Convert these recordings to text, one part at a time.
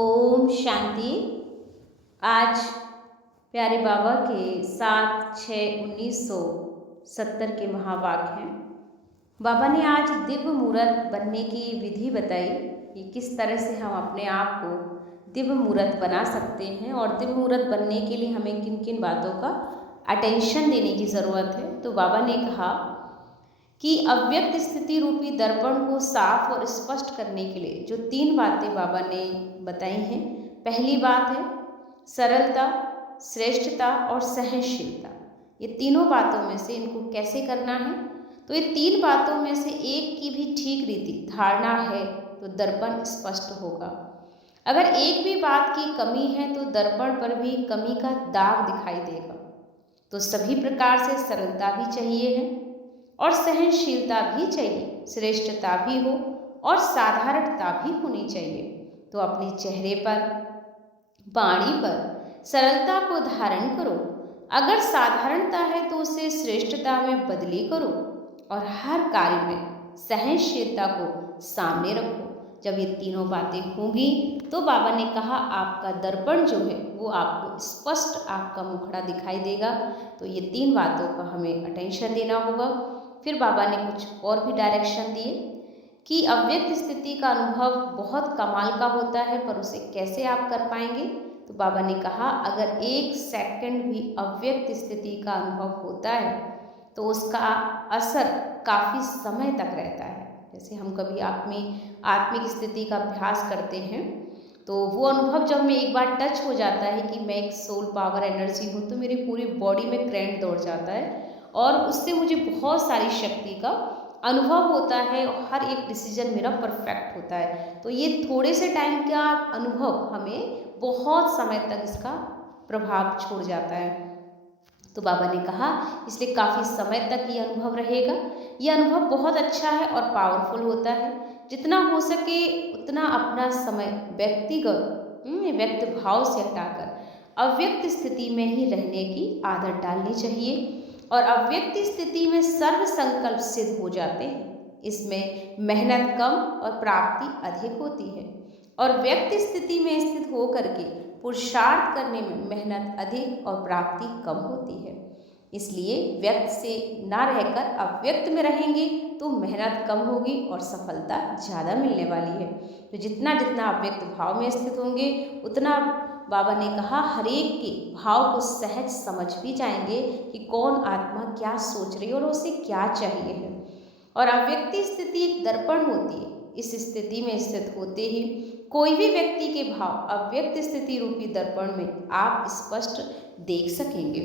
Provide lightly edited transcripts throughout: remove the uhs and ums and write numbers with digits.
ओम शांति। आज प्यारे बाबा के 7/6/1970 के महावाक्य हैं। बाबा ने आज दिव्य मूर्त बनने की विधि बताई कि किस तरह से हम अपने आप को दिव्य मूर्त बना सकते हैं और दिव्य मूर्त बनने के लिए हमें किन किन बातों का अटेंशन देने की ज़रूरत है। तो बाबा ने कहा कि अव्यक्त स्थिति रूपी दर्पण को साफ और स्पष्ट करने के लिए जो 3 बातें बाबा ने बताई हैं। पहली बात है सरलता, श्रेष्ठता और सहनशीलता। ये तीनों बातों में से इनको कैसे करना है, तो ये 3 बातों में से एक की भी ठीक रीति धारणा है तो दर्पण स्पष्ट होगा। अगर एक भी बात की कमी है तो दर्पण पर भी कमी का दाग दिखाई देगा। तो सभी प्रकार से सरलता भी चाहिए है और सहनशीलता भी चाहिए, श्रेष्ठता भी हो और साधारणता भी होनी चाहिए। तो अपने चेहरे पर, वाणी पर सरलता को धारण करो। अगर साधारणता है तो उसे श्रेष्ठता में बदली करो और हर कार्य में सहनशीलता को सामने रखो। जब ये तीनों बातें होंगी तो बाबा ने कहा आपका दर्पण जो है वो आपको स्पष्ट आपका मुखड़ा दिखाई देगा। तो ये 3 बातों का हमें अटेंशन देना होगा। फिर बाबा ने कुछ और भी डायरेक्शन दिए कि अव्यक्त स्थिति का अनुभव बहुत कमाल का होता है, पर उसे कैसे आप कर पाएंगे। तो बाबा ने कहा अगर 1 सेकंड भी अव्यक्त स्थिति का अनुभव होता है तो उसका असर काफ़ी समय तक रहता है। जैसे हम कभी आत्मिक स्थिति का अभ्यास करते हैं तो वो अनुभव जब मैं एक बार टच हो जाता है कि मैं एक सोल पावर एनर्जी हूँ, तो मेरी पूरी बॉडी में करंट दौड़ जाता है और उससे मुझे बहुत सारी शक्ति का अनुभव होता है और हर एक डिसीजन मेरा परफेक्ट होता है। तो ये थोड़े से टाइम का अनुभव हमें बहुत समय तक इसका प्रभाव छोड़ जाता है। तो बाबा ने कहा इसलिए काफ़ी समय तक ये अनुभव रहेगा। ये अनुभव बहुत अच्छा है और पावरफुल होता है। जितना हो सके उतना अपना समय व्यक्त भाव से हटाकर अव्यक्त स्थिति में ही रहने की आदत डालनी चाहिए। और अव्यक्त स्थिति में सर्व संकल्प सिद्ध हो जाते हैं। इसमें मेहनत कम और प्राप्ति अधिक होती है और व्यक्त स्थिति में स्थित होकर के पुरुषार्थ करने में मेहनत अधिक और प्राप्ति कम होती है। इसलिए व्यक्त से ना रहकर अव्यक्त में रहेंगे तो मेहनत कम होगी और सफलता ज़्यादा मिलने वाली है। तो जितना जितना अव्यक्त भाव में स्थित होंगे उतना बाबा ने कहा हर एक के भाव को सहज समझ भी जाएंगे कि कौन आत्मा क्या सोच रही है और उसे क्या चाहिए है। और अव्यक्त स्थिति एक दर्पण होती है। इस स्थिति में स्थित होते ही कोई भी व्यक्ति के भाव अव्यक्त स्थिति रूपी दर्पण में आप स्पष्ट देख सकेंगे।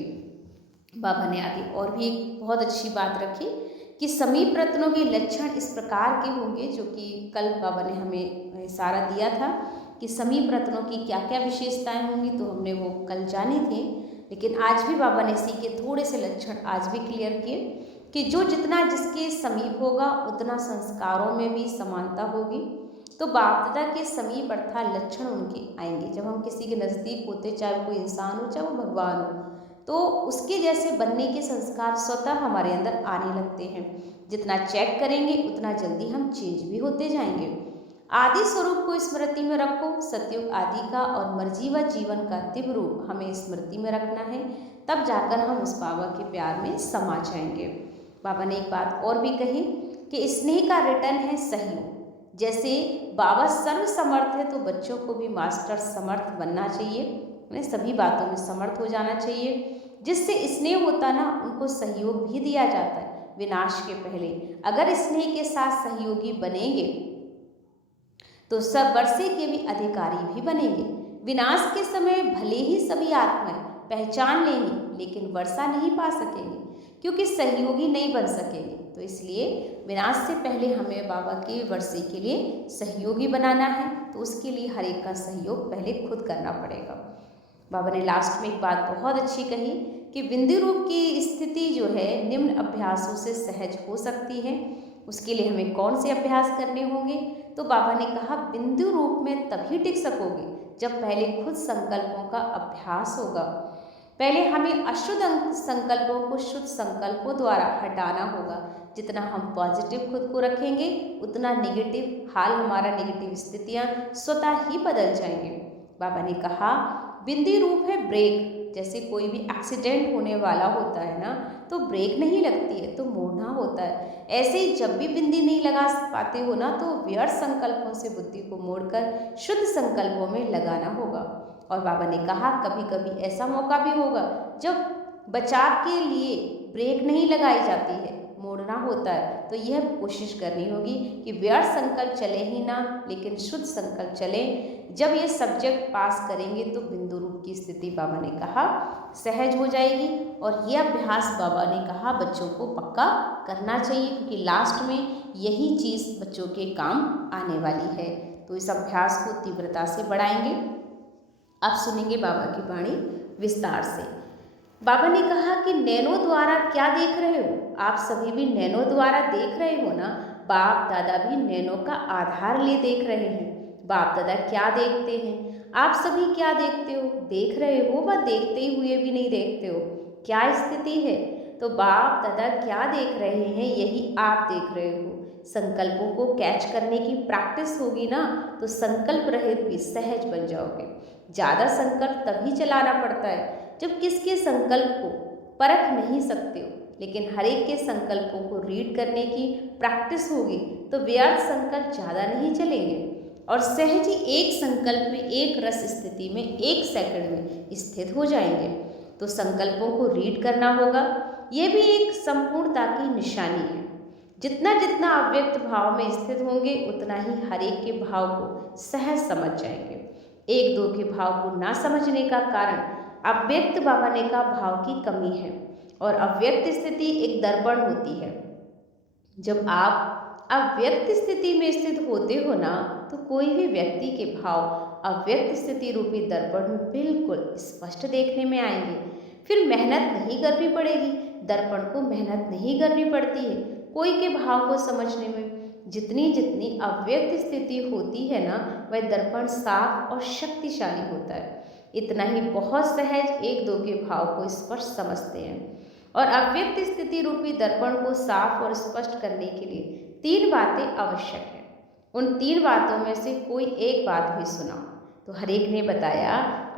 बाबा ने आगे और भी एक बहुत अच्छी बात रखी कि समीप रत्नों के लक्षण इस प्रकार के होंगे, जो कि कल बाबा ने हमें इशारा दिया था कि समीप रत्नों की क्या क्या विशेषताएं होंगी, तो हमने वो कल जानी थी। लेकिन आज भी बाबा ने इसी के थोड़े से लक्षण आज भी क्लियर किए कि जो जितना जिसके समीप होगा उतना संस्कारों में भी समानता होगी। तो बाप दादा के समीप अर्थात लक्षण उनके आएंगे। जब हम किसी के नज़दीक होते, चाहे वो कोई इंसान हो चाहे वो भगवान हो, तो उसके जैसे बनने के संस्कार स्वतः हमारे अंदर आने लगते हैं। जितना चेक करेंगे उतना जल्दी हम चेंज भी होते जाएंगे। आदि स्वरूप को स्मृति में रखो। सतयुग आदि का और मर्जी व जीवन का दिव्य रूप हमें स्मृति में रखना है, तब जाकर हम उस बाबा के प्यार में समा जाएंगे। बाबा ने एक बात और भी कही कि स्नेह का रिटर्न है सहयोग। जैसे बाबा सर्व समर्थ है तो बच्चों को भी मास्टर समर्थ बनना चाहिए, उन्हें सभी बातों में समर्थ हो जाना चाहिए। जिससे स्नेह होता ना उनको सहयोग भी दिया जाता है विनाश के पहले। अगर स्नेह के साथ सहयोगी बनेंगे तो सब वर्षे के भी अधिकारी भी बनेंगे। विनाश के समय भले ही सभी आत्माएं पहचान लेंगी लेकिन वर्षा नहीं पा सकेंगे क्योंकि सहयोगी नहीं बन सकेंगे। तो इसलिए विनाश से पहले हमें बाबा के वर्षे के लिए सहयोगी बनाना है, तो उसके लिए हर एक का सहयोग पहले खुद करना पड़ेगा। बाबा ने लास्ट में एक बात बहुत अच्छी कही कि बिंदु रूप की स्थिति जो है निम्न अभ्यासों से सहज हो सकती है। उसके लिए हमें कौन से अभ्यास करने होंगे, तो बाबा ने कहा बिंदु रूप में तभी टिक सकोगे जब पहले खुद संकल्पों का अभ्यास होगा। पहले हमें अशुद्ध संकल्पों को शुद्ध संकल्पों द्वारा हटाना होगा, जितना हम पॉजिटिव खुद को रखेंगे उतना नेगेटिव हाल, हमारा नेगेटिव स्थितियाँ स्वतः ही बदल जाएंगे। बाबा ने कहा बिंदी रूप है ब्रेक। जैसे कोई भी एक्सीडेंट होने वाला होता है ना, तो ब्रेक नहीं लगती है, तो मोड़ना होता है। ऐसे ही जब भी बिंदी नहीं लगा पाते हो ना, तो व्यर्थ संकल्पों से बुद्धि को मोड़कर शुद्ध संकल्पों में लगाना होगा। और बाबा ने कहा कभी कभी ऐसा मौका भी होगा जब बचाव के लिए ब्रेक नहीं लगाई जाती है, मोड़ना होता है। तो यह कोशिश करनी होगी कि व्यर्थ संकल्प चले ही ना, लेकिन शुद्ध संकल्प चले। जब ये सब्जेक्ट पास करेंगे तो बिंदु रूप की स्थिति बाबा ने कहा सहज हो जाएगी। और यह अभ्यास बाबा ने कहा बच्चों को पक्का करना चाहिए, क्योंकि लास्ट में यही चीज़ बच्चों के काम आने वाली है। तो इस अभ्यास को तीव्रता से बढ़ाएंगे। अब सुनेंगे बाबा की वाणी विस्तार से। बाबा ने कहा कि नैनो द्वारा क्या देख रहे हो? आप सभी भी नैनो द्वारा देख रहे हो ना। बाप दादा भी नैनो का आधार लिए देख रहे हैं। बाप दादा क्या देखते हैं? आप सभी क्या देखते हो? देख रहे हो व देखते हुए भी नहीं देखते हो। क्या स्थिति है? तो बाप दादा क्या देख रहे हैं यही आप देख रहे हो। संकल्पों को कैच करने की प्रैक्टिस होगी ना, तो संकल्प रहित भी सहज बन जाओगे। ज़्यादा संकल्प तभी चलाना पड़ता है जब किसके संकल्प को परख नहीं सकते हो, लेकिन हर एक के संकल्पों को रीड करने की प्रैक्टिस होगी तो व्यर्थ संकल्प ज़्यादा नहीं चलेंगे और सहज ही एक संकल्प में, एक रस स्थिति में, एक सेकंड में स्थित हो जाएंगे। तो संकल्पों को रीड करना होगा। ये भी एक संपूर्णता की निशानी है। जितना जितना अव्यक्त भाव में स्थित होंगे उतना ही हर एक के भाव को सहज समझ जाएंगे। एक दो के भाव को ना समझने का कारण अव्यक्त बाबा ने का भाव की कमी है। और अव्यक्त स्थिति एक दर्पण होती है। जब आप अव्यक्त स्थिति में स्थित होते हो ना, तो कोई भी व्यक्ति के भाव अव्यक्त स्थिति रूपी दर्पण में बिल्कुल स्पष्ट देखने में आएंगे। फिर मेहनत नहीं करनी पड़ेगी, दर्पण को मेहनत नहीं करनी पड़ती है कोई के भाव को समझने में। जितनी जितनी अव्यक्त स्थिति होती है ना, वह दर्पण साफ और शक्तिशाली होता है। इतना ही बहुत सहज एक दो के भाव को स्पष्ट समझते हैं। और अव्यक्त स्थिति रूपी दर्पण को साफ और स्पष्ट करने के लिए 3 बातें आवश्यक हैं। उन 3 बातों में से कोई एक बात भी सुनाओ। तो हर एक ने बताया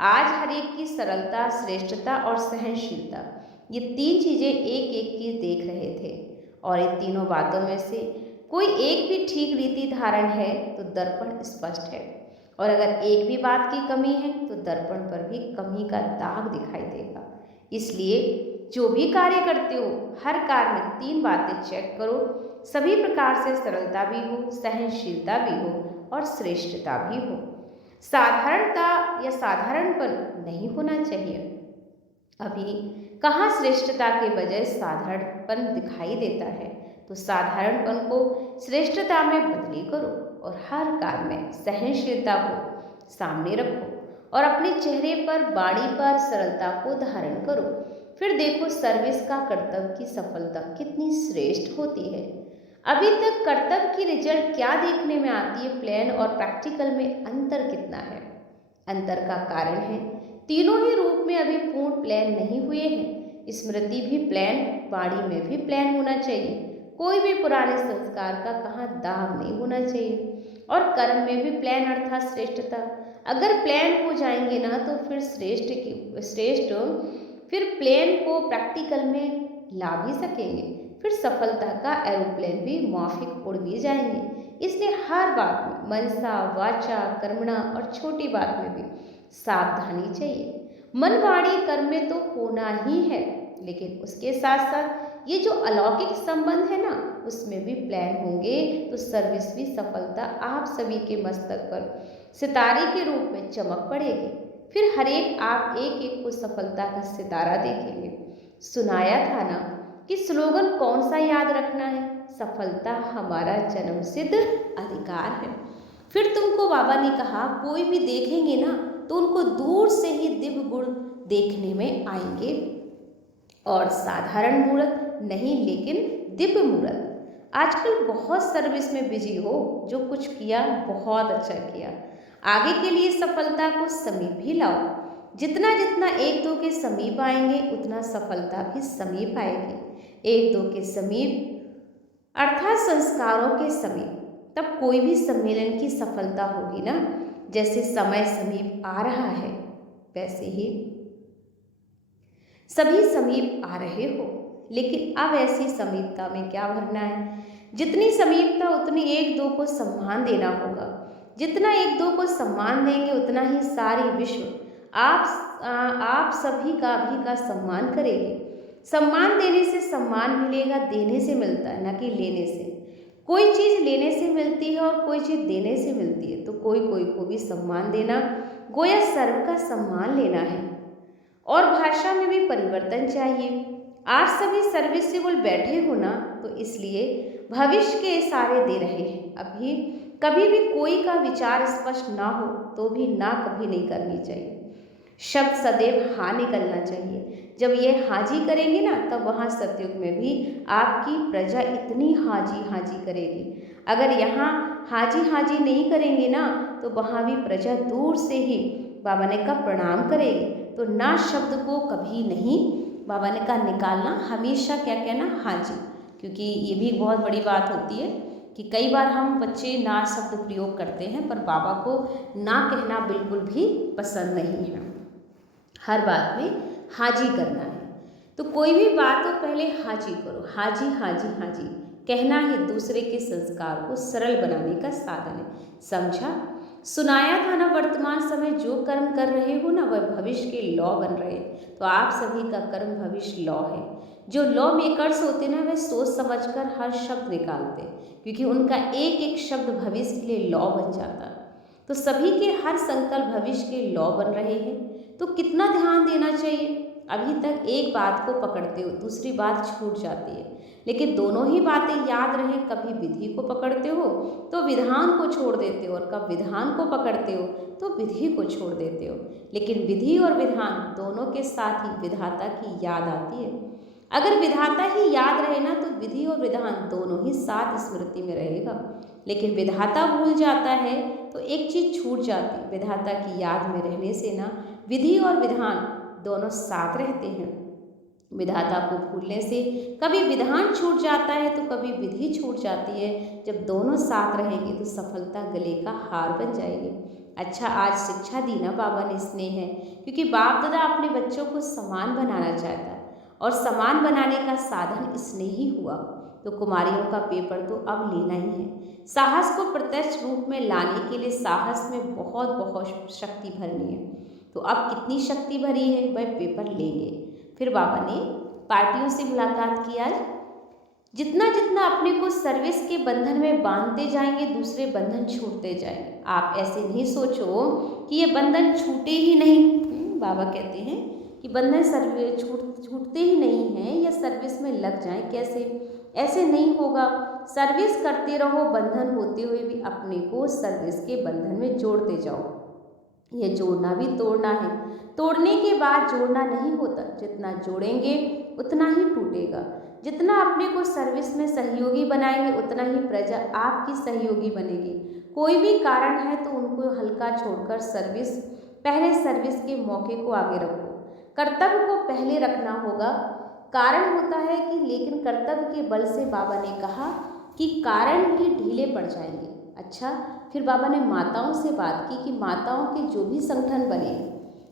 आज हर एक की सरलता, श्रेष्ठता और सहनशीलता, ये 3 चीज़ें एक एक की देख रहे थे। और इन तीनों बातों में से कोई एक भी ठीक रीति धारण है तो दर्पण स्पष्ट है, और अगर एक भी बात की कमी है तो दर्पण पर भी कमी का दाग दिखाई देगा। इसलिए जो भी कार्य करते हो हर कार्य में 3 बातें चेक करो। सभी प्रकार से सरलता भी हो, सहनशीलता भी हो और श्रेष्ठता भी हो। साधारणता या साधारणपन नहीं होना चाहिए। अभी कहाँ श्रेष्ठता के बजाय साधारणपन दिखाई देता है, तो साधारणपन को श्रेष्ठता में बदली करो और हर कार्य में सहनशीलता को सामने रखो और अपने चेहरे पर, बाणी पर सरलता को धारण करो। फिर देखो सर्विस का कर्तव्य की सफलता कितनी श्रेष्ठ होती है। अभी तक कर्तव्य की रिजल्ट क्या देखने में आती है, प्लान और प्रैक्टिकल में अंतर कितना है? अंतर का कारण है तीनों ही रूप में अभी पूर्ण प्लान नहीं हुए हैं। स्मृति भी प्लान, वाणी में भी प्लान होना चाहिए। कोई भी पुराने संस्कार का कहाँ दाग नहीं होना चाहिए। और कर्म में भी प्लान अर्थात श्रेष्ठता। अगर प्लान हो जाएंगे ना, तो फिर श्रेष्ठ फिर प्लेन को प्रैक्टिकल में ला भी सकेंगे। फिर सफलता का एरोप्लेन भी माफिक उड़ भी जाएंगे। इसलिए हर बात में मनसा, वाचा, कर्मणा और छोटी बात में भी सावधानी चाहिए। मन, वाणी, कर्म में तो होना ही है, लेकिन उसके साथ साथ ये जो अलौकिक संबंध है ना, उसमें भी प्लान होंगे तो सर्विस भी सफलता आप सभी के मस्तक पर सितारे के रूप में चमक पड़ेगी। फिर हर एक आप एक एक को सफलता का सितारा देखेंगे। सुनाया था ना कि स्लोगन कौन सा याद रखना है, सफलता हमारा जन्मसिद्ध अधिकार है। फिर तुमको बाबा ने कहा कोई भी देखेंगे ना, तो उनको दूर से ही दिव्य गुण देखने में आएंगे। और साधारण मूर्त नहीं, लेकिन दिव्य मूर्त। आजकल बहुत सर्विस में बिजी हो, जो कुछ किया बहुत अच्छा किया। आगे के लिए सफलता को समीप भी लाओ। जितना जितना एक दो के समीप आएंगे उतना सफलता भी समीप आएगी। एक दो के समीप अर्थात संस्कारों के समीप, तब कोई भी सम्मेलन की सफलता होगी ना। जैसे समय समीप आ रहा है, वैसे ही सभी समीप आ रहे हो, लेकिन अब ऐसी समीपता में क्या भरना है? जितनी समीपता उतनी एक दो को सम्मान देना होगा। जितना एक दो को सम्मान देंगे उतना ही सारी विश्व आप सभी का भी का सम्मान करेगी। सम्मान देने से सम्मान मिलेगा, देने से मिलता है, न कि लेने से। कोई चीज़ लेने से मिलती है और कोई चीज़ देने से मिलती है। तो कोई कोई को भी सम्मान देना गोया सर्व का सम्मान लेना है। और भाषा में भी परिवर्तन चाहिए। आज सभी सर्विसेबल बैठे हो ना, तो इसलिए भविष्य के इशारे दे रहे हैं। अभी कभी भी कोई का विचार स्पष्ट ना हो तो भी ना कभी नहीं करनी चाहिए। शब्द सदैव हाँ निकलना चाहिए। जब ये हाजी करेंगे ना, तब वहाँ सतयुग में भी आपकी प्रजा इतनी हाजी करेगी। अगर यहाँ हाजी नहीं करेंगे ना, तो वहाँ भी प्रजा दूर से ही बाबा ने कहा प्रणाम करेगी। तो ना शब्द को कभी नहीं बाबा ने कहा निकालना, हमेशा क्या कहना, हाजी। क्योंकि ये भी बहुत बड़ी बात होती है कि कई बार हम बच्चे ना शब्द प्रयोग करते हैं, पर बाबा को ना कहना बिल्कुल भी पसंद नहीं है। हर बात में हाजी करना है। तो कोई भी बात हो पहले हाजी करो। हाजी कहना ही दूसरे के संस्कार को सरल बनाने का साधन है। समझा? सुनाया था ना, वर्तमान समय जो कर्म कर रहे हो ना, वह भविष्य के लॉ बन रहे हैं। तो आप सभी का कर्म भविष्य लॉ है। जो लॉ मेकर्स होते ना, वे सोच समझकर हर शब्द निकालते, क्योंकि उनका एक एक शब्द भविष्य के लिए लॉ बन जाता। तो सभी के हर संकल्प भविष्य के लॉ बन रहे हैं। तो कितना ध्यान देना चाहिए? अभी तक एक बात को पकड़ते हो, दूसरी बात छूट जाती है, लेकिन दोनों ही बातें याद रहें। कभी विधि को पकड़ते हो तो विधान को छोड़ देते हो, और कब विधान को पकड़ते हो तो विधि को छोड़ देते हो। लेकिन विधि और विधान दोनों के साथ ही विधाता की याद आती है। अगर विधाता ही याद रहे ना, तो विधि और विधान दोनों ही साथ स्मृति में रहेगा। लेकिन विधाता भूल जाता है तो एक चीज़ छूट जाती। विधाता की याद में रहने से ना विधि और विधान दोनों साथ रहते हैं। विधाता को भूलने से कभी विधान छूट जाता है तो कभी विधि छूट जाती है। जब दोनों साथ रहेंगे तो सफलता गले का हार बन जाएगी। अच्छा, आज शिक्षा दी ना बाबा ने स्नेह है, क्योंकि बाप दादा अपने बच्चों को समान बनाना चाहता है, और समान बनाने का साधन स्नेह ही हुआ। तो कुमारियों का पेपर तो अब लेना ही है। साहस को प्रत्यक्ष रूप में लाने के लिए साहस में बहुत बहुत शक्ति भरनी है। तो अब कितनी शक्ति भरी है, वह पेपर लेंगे। फिर बाबा ने पार्टियों से मुलाकात की। आज जितना जितना अपने को सर्विस के बंधन में बांधते जाएंगे, दूसरे बंधन छूटते जाएंगे। आप ऐसे नहीं सोचो कि ये बंधन छूटे ही नहीं। बाबा कहते हैं कि बंधन छूटते ही नहीं हैं, या सर्विस में लग जाएं कैसे? ऐसे नहीं होगा। सर्विस करते रहो, बंधन होते हुए भी अपने को सर्विस के बंधन में जोड़ते जाओ। ये जोड़ना भी तोड़ना है। तोड़ने के बाद जोड़ना नहीं होता। जितना जोड़ेंगे उतना ही टूटेगा। जितना अपने को सर्विस में सहयोगी बनाएंगे, उतना ही प्रजा आपकी सहयोगी बनेगी। कोई भी कारण है तो उनको हल्का छोड़कर पहले सर्विस के मौके को आगे रखो। कर्तव्य को पहले रखना होगा। कारण होता है कि, लेकिन कर्तव्य के बल से बाबा ने कहा कि कारण भी ढीले पड़ जाएंगे। अच्छा, फिर बाबा ने माताओं से बात की कि माताओं के जो भी संगठन बने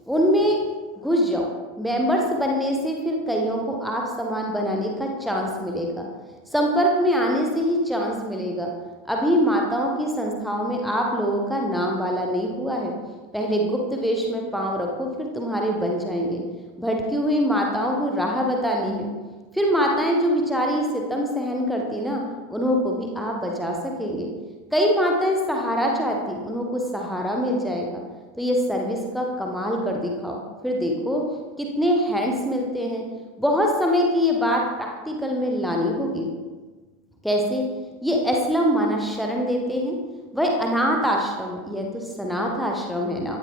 उनमें घुस जाओ। मेंबर्स बनने से फिर कईयों को आप समान बनाने का चांस मिलेगा। संपर्क में आने से ही चांस मिलेगा। अभी माताओं की संस्थाओं में आप लोगों का नाम वाला नहीं हुआ है। पहले गुप्त वेश में पांव रखो, फिर तुम्हारे बन जाएंगे। भटकी हुई माताओं को राह बतानी है। फिर माताएं जो बेचारी सितम सहन करती ना, उन्हों को भी आप बचा सकेंगे। कई माताएं सहारा चाहती, उन्हों को सहारा मिल जाएगा। तो ये सर्विस का कमाल कर दिखाओ, फिर देखो कितने हैंड्स मिलते हैं। बहुत समय की ये बात प्रैक्टिकल में लानी होगी। कैसे? ये असलम माना शरण देते हैं, वह अनाथ आश्रम, यह तो सनाथ आश्रम है ना।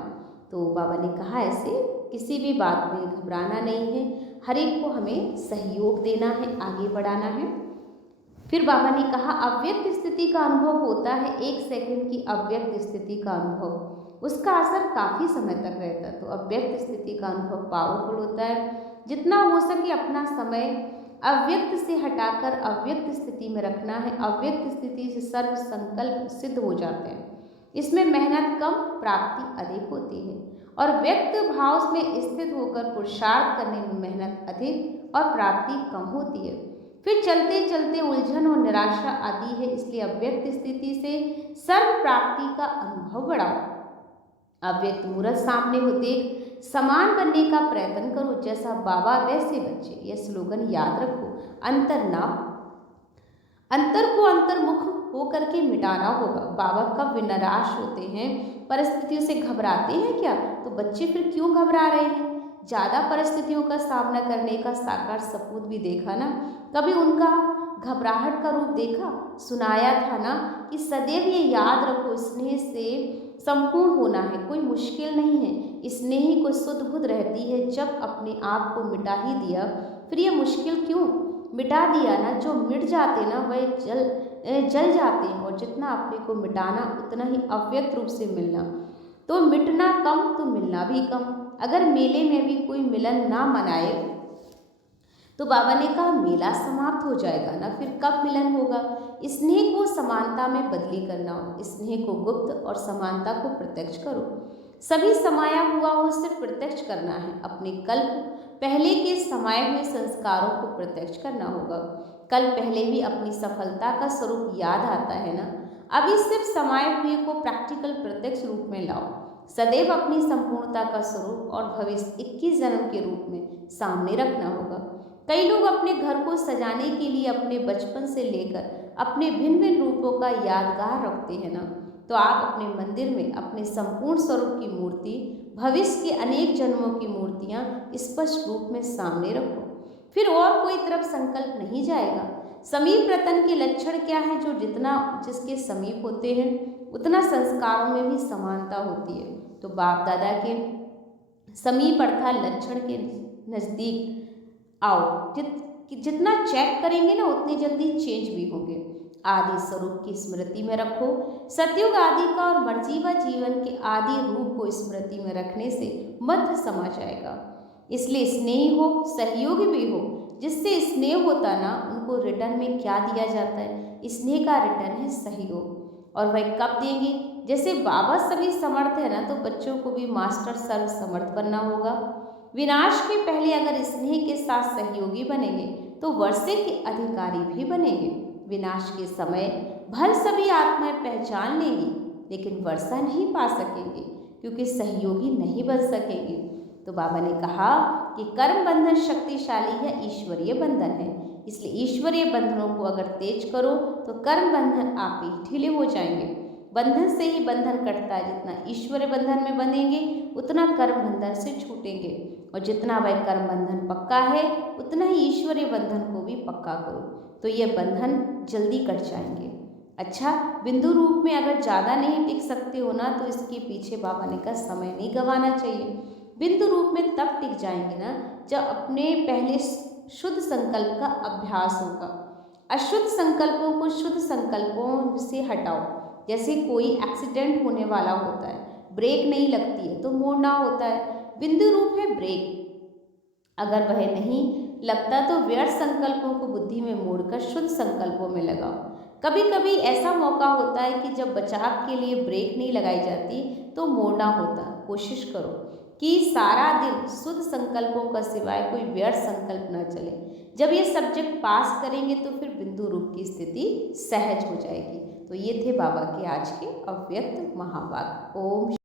तो बाबा ने कहा ऐसे किसी भी बात में घबराना नहीं है। हर एक को हमें सहयोग देना है, आगे बढ़ाना है। फिर बाबा ने कहा अव्यक्त स्थिति का अनुभव होता है। 1 सेकंड की अव्यक्त स्थिति का अनुभव, उसका असर काफ़ी समय तक रहता है। तो अव्यक्त स्थिति का अनुभव पावरफुल होता है। जितना हो सके अपना समय अव्यक्त से हटाकर अव्यक्त स्थिति में रखना है। अव्यक्त स्थिति से सर्व संकल्प सिद्ध हो जाते हैं। इसमें मेहनत कम, प्राप्ति अधिक होती है। और व्यक्त भाव में स्थित होकर पुरुषार्थ करने में मेहनत अधिक और प्राप्ति कम होती है। फिर चलते चलते उलझन और निराशा आती है। इसलिए अव्यक्त स्थिति से सर्व प्राप्ति का अनुभव बढ़ाओ। अव्यक्त मुहूर्त सामने हो देख समान बनने का प्रयत्न करो, जैसा बाबा वैसे बच्चे। यह स्लोगन याद रखो। अंतर को अंतर्मुख होकर के मिटाना होगा। बाबा कब निराश होते हैं, परिस्थितियों से घबराते हैं क्या? तो बच्चे फिर क्यों घबरा रहे हैं? ज़्यादा परिस्थितियों का सामना करने का साकार सबूत भी देखा ना। कभी उनका घबराहट का रूप देखा? सुनाया था ना कि सदैव ये याद रखो, स्नेह से संपूर्ण होना है, कोई मुश्किल नहीं है। स्नेह ही को शुद्ध बुद्ध रहती है। जब अपने आप को मिटा ही दिया, फिर ये मुश्किल क्यों? मिटा दिया ना, जो मिट जाते ना वह जल जाते हैं। और जितना अपने को मिटाना उतना ही अव्यक्त रूप से मिलना। तो मिटना कम तो मिलना भी कम। अगर मेले में भी कोई मिलन ना मनाए तो बाबा ने कहा मेला समाप्त हो जाएगा ना, फिर कब मिलन होगा? स्नेह को समानता में बदली करना हो। स्नेह को गुप्त और समानता को प्रत्यक्ष करो। सभी समाया हुआ हो सिर्फ प्रत्यक्ष करना है। अपने कल्प पहले के समाये हुए संस्कारों को प्रत्यक्ष करना होगा। कल पहले भी अपनी सफलता का स्वरूप याद आता है ना। अभी सिर्फ समाये हुए को प्रैक्टिकल प्रत्यक्ष रूप में लाओ। सदैव अपनी संपूर्णता का स्वरूप और भविष्य 21 जन्म के रूप में सामने रखना होगा। कई लोग अपने घर को सजाने के लिए अपने बचपन से लेकर अपने भिन्न भिन्न रूपों का यादगार रखते हैं ना। तो आप अपने मंदिर में अपने संपूर्ण स्वरूप की मूर्ति, भविष्य के अनेक जन्मों की मूर्तियां स्पष्ट रूप में सामने रखो। फिर और कोई तरफ संकल्प नहीं जाएगा। समीप रतन के लक्षण क्या है? जो जितना जिसके समीप होते हैं उतना संस्कारों में भी समानता होती है। तो बाप दादा के समीप अर्थात लक्षण के नज़दीक आओ। जितना चेक करेंगे ना उतनी जल्दी चेंज भी होंगे। आदि स्वरूप की स्मृति में रखो। सतयुग आदि का और मर्जीवा जीवन के आदि रूप को स्मृति में रखने से मध्य समा जाएगा। इसलिए स्नेही हो, सहयोगी भी हो। जिससे स्नेह होता ना उनको रिटर्न में क्या दिया जाता है? स्नेह का रिटर्न है सहयोग। और वह कब देंगे? जैसे बाबा सभी समर्थ है ना, तो बच्चों को भी मास्टर सर्व समर्थ बनना होगा। विनाश के पहले अगर स्नेह के साथ सहयोगी बनेंगे तो वर्षे के अधिकारी भी बनेंगे। विनाश के समय भल सभी आत्माएं पहचान लेंगी, लेकिन वर्षा नहीं पा सकेंगे क्योंकि सहयोगी नहीं बन सकेंगे। तो बाबा ने कहा कि कर्म बंधन शक्तिशाली है, ईश्वरीय बंधन है। इसलिए ईश्वरीय बंधनों को अगर तेज करो तो कर्म बंधन आप ही ढीले हो जाएंगे। बंधन से ही बंधन कटता है। जितना ईश्वरीय बंधन में बंधेंगे उतना कर्म बंधन से छूटेंगे। और जितना वह कर्म बंधन पक्का है उतना ही ईश्वरीय बंधन को भी पक्का करो, तो ये बंधन जल्दी कट जाएंगे। अच्छा, बिंदु रूप में अगर ज़्यादा नहीं टिक सकते हो ना, तो इसके पीछे बाबा ने कहा समय नहीं गंवाना चाहिए। बिंदु रूप में तब टिक जाएंगे ना जब अपने पहले शुद्ध संकल्प का अभ्यास होगा। अशुद्ध संकल्पों को शुद्ध संकल्पों से हटाओ। जैसे कोई एक्सीडेंट होने वाला होता है, ब्रेक नहीं लगती है तो मोड़ना होता है। बिंदु रूप है ब्रेक। अगर वह नहीं लगता तो व्यर्थ संकल्पों को बुद्धि में मोड़कर शुद्ध संकल्पों में लगाओ। कभी कभी ऐसा मौका होता है कि जब बचाव के लिए ब्रेक नहीं लगाई जाती तो मोड़ना होता। कोशिश करो कि सारा दिन शुद्ध संकल्पों का सिवाय कोई व्यर्थ संकल्प न चले। जब ये सब्जेक्ट पास करेंगे तो फिर बिंदु रूप की स्थिति सहज हो जाएगी। तो ये थे बाबा के आज के अव्यक्त महावाक्य। ओम